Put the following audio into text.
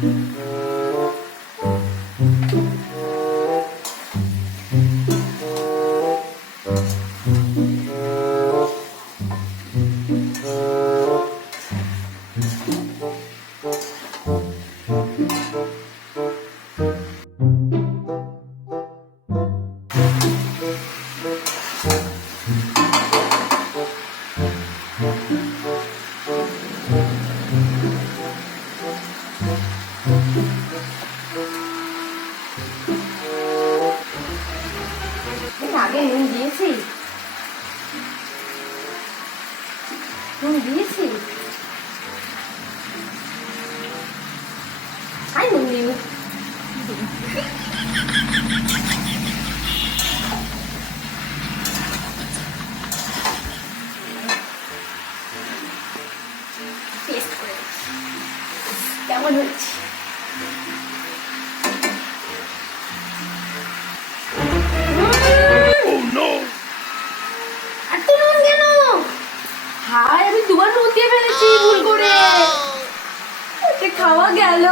Thank আগে নুন দিয়েছি। নুন দিয়েছি? আই নুন দিই পেস্ট করে কেমন হচ্ছে হায় আমি দুবার নুন দিয়ে ফেলেছি ভুল করে। খাওয়া গেল।